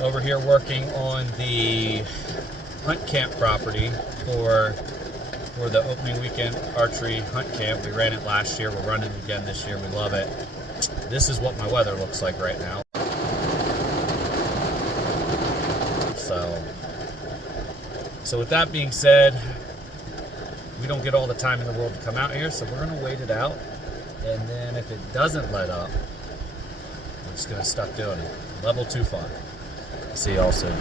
Over here working on the hunt camp property for the opening weekend archery hunt camp. We ran it last year. We're running it again this year. We love it. This is what my weather looks like right now. So with that being said, we don't get all the time in the world to come out here, so we're going to wait it out. And then if it doesn't let up, we're just going to stop doing it. Level 2 fun. See y'all soon.